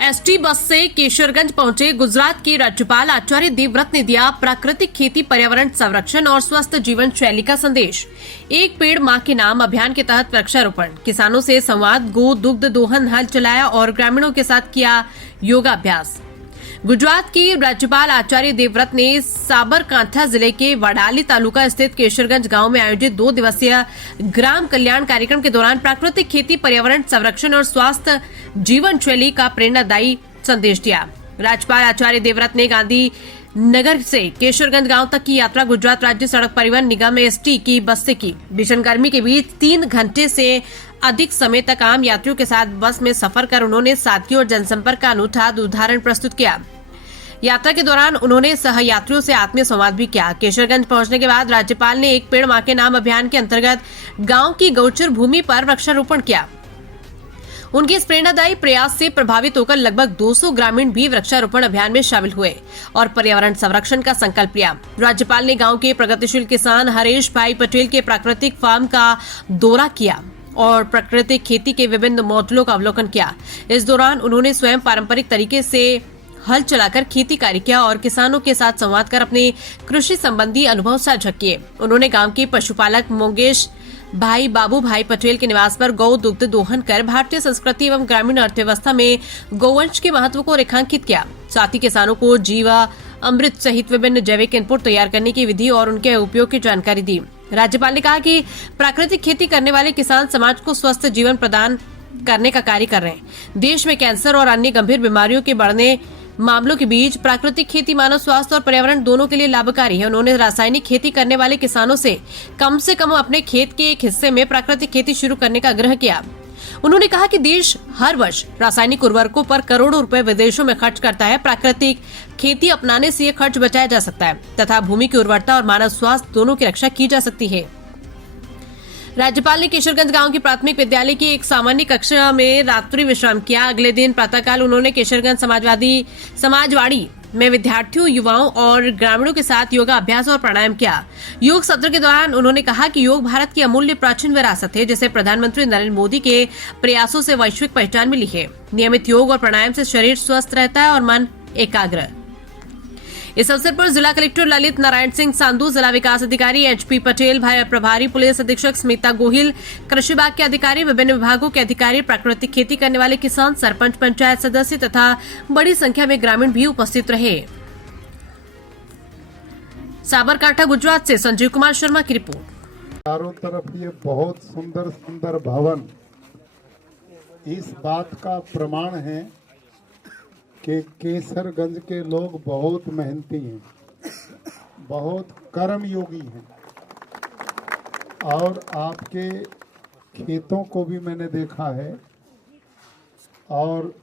ST bus से केशरगंज पहुंचे गुजरात के राज्यपाल आचार्य देवव्रत ने दिया प्राकृतिक खेती, पर्यावरण संरक्षण और स्वस्थ जीवन शैली का संदेश। एक पेड़ मां के नाम अभियान के तहत वृक्षारोपण, किसानों से संवाद, गो दुग्ध दोहन हल चलाया और ग्रामीणों के साथ किया योगाभ्यास। गुजरात के राज्यपाल आचार्य देवव्रत ने साबरकांठा जिले के वडाली तालुका स्थित केशरगंज गांव में आयोजित 2 दिवसीय ग्राम कल्याण कार्यक्रम के दौरान प्राकृतिक खेती, पर्यावरण संरक्षण और स्वास्थ्य जीवन शैली का प्रेरणादायी संदेश दिया। राज्यपाल आचार्य देवव्रत ने गांधी नगर से केशरगंज गांव तक की यात्रा गुजरात राज्य सड़क परिवहन निगम एसटी की बस से की। भीषण गर्मी के बीच 3 घंटे से अधिक समय तक आम यात्रियों के साथ बस में सफर कर उन्होंने सादगी और जनसंपर्क का अनूठा उदाहरण प्रस्तुत किया। यात्रा के दौरान उन्होंने सहयात्रियों से आत्मीय संवाद भी किया। केशरगंज पहुंचने के बाद राज्यपाल ने एक पेड़ मां के नाम अभियान के अंतर्गत गांव की गौचर भूमि पर वृक्षारोपण किया। उनके इस प्रेरणादायी प्रयास से प्रभावित होकर लगभग 200 ग्रामीण भी वृक्षारोपण अभियान में शामिल हुए और पर्यावरण संरक्षण का संकल्प लिया। राज्यपाल ने गांव के प्रगतिशील किसान हरीश भाई पटेल के प्राकृतिक फार्म का दौरा किया और प्राकृतिक खेती के विभिन्न मॉडलों का अवलोकन किया। इस दौरान उन्होंने स्वयं पारंपरिक तरीके से हल चलाकर खेती कार्य किया और किसानों के साथ संवाद कर अपने कृषि संबंधी अनुभव साझा किए। उन्होंने गांव के पशुपालक मोगेश भाई बाबू भाई पटेल के निवास पर गौ दुग्ध दोहन कर भारतीय संस्कृति एवं ग्रामीण अर्थव्यवस्था में गौवंश के महत्व को रेखांकित किया। साथ ही किसानों को जीवा अमृत सहित विभिन्न जैविक इनपुट तैयार करने की विधि और उनके उपयोग की जानकारी दी। राज्यपाल ने कहा कि प्राकृतिक खेती करने वाले किसान समाज को स्वस्थ जीवन प्रदान करने का कार्य कर रहे हैं। देश में कैंसर और अन्य गंभीर बीमारियों के बढ़ने मामलों के बीच प्राकृतिक खेती मानव स्वास्थ्य और पर्यावरण दोनों के लिए लाभकारी है। उन्होंने रासायनिक खेती करने वाले किसानों से कम अपने खेत के एक हिस्से में प्राकृतिक खेती शुरू करने का आग्रह किया। उन्होंने कहा कि देश हर वर्ष रासायनिक उर्वरकों पर करोड़ों रुपए विदेशों में खर्च करता है। प्राकृतिक खेती अपनाने से ये खर्च बचाया जा सकता है तथा भूमि की उर्वरता और मानव स्वास्थ्य दोनों की रक्षा की जा सकती है। राज्यपाल ने केशरगंज गांव की प्राथमिक विद्यालय की एक सामान्य कक्षा में रात्रि विश्राम किया। अगले दिन प्रातःकाल उन्होंने केशरगंज समाजवाड़ी में विद्यार्थियों, युवाओं और ग्रामीणों के साथ योगा अभ्यास और प्राणायाम किया। योग सत्र के दौरान उन्होंने कहा कि योग भारत की अमूल्य प्राचीन विरासत है, जिसे प्रधानमंत्री नरेंद्र मोदी के प्रयासों से वैश्विक पहचान मिली है। नियमित योग और प्राणायाम से शरीर स्वस्थ रहता है और मन एकाग्र। इस अवसर पर जिला कलेक्टर ललित नारायण सिंह सांधू, जिला विकास अधिकारी एचपी पटेल, प्रभारी पुलिस अधीक्षक स्मिता गोहिल, कृषि विभाग के अधिकारी, विभिन्न विभागों के अधिकारी, प्राकृतिक खेती करने वाले किसान, सरपंच, पंचायत सदस्य तथा बड़ी संख्या में ग्रामीण भी उपस्थित रहे। साबरकांठा गुजरात से संजीव कुमार शर्मा की रिपोर्ट। चारों तरफ ये बहुत सुंदर सुंदर भवन इस बात का प्रमाण है कि केसरगंज के लोग बहुत मेहनती हैं, बहुत कर्मयोगी हैं और आपके खेतों को भी मैंने देखा है। और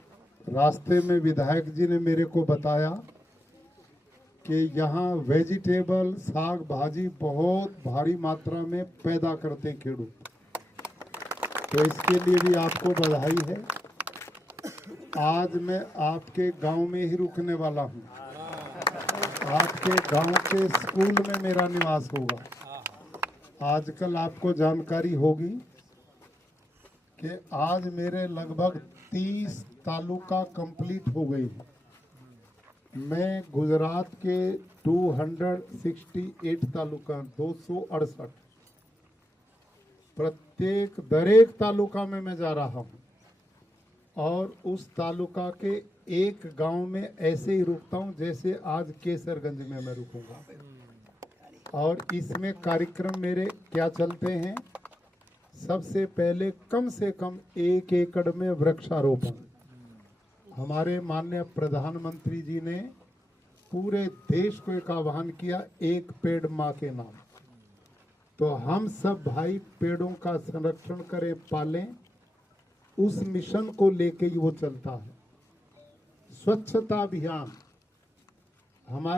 रास्ते में विधायक जी ने मेरे को बताया कि यहाँ वेजिटेबल, साग भाजी बहुत भारी मात्रा में पैदा करते हैं खेडूत, तो इसके लिए भी आपको बधाई है। आज मैं आपके गांव में ही रुकने वाला हूं। आपके गांव के स्कूल में मेरा निवास होगा। आजकल आपको जानकारी होगी कि आज मेरे लगभग 30 तालुका कंप्लीट हो गई है। मैं गुजरात के 268 तालुका 268 दरेक तालुका में मैं जा रहा हूं और उस तालुका के एक गांव में ऐसे ही रुकता हूं जैसे आज केसरगंज में मैं रुकूंगा। और इसमें कार्यक्रम मेरे क्या चलते हैं, सबसे पहले कम से कम 1 एकड़ में वृक्षारोपण। हमारे माननीय प्रधानमंत्री जी ने पूरे देश को एक आह्वान किया, एक पेड़ मां के नाम। तो हम सब भाई पेड़ों का संरक्षण करें, पालें। उस मिशन को लेके ही वो चलता है। स्वच्छता अभियान हमारे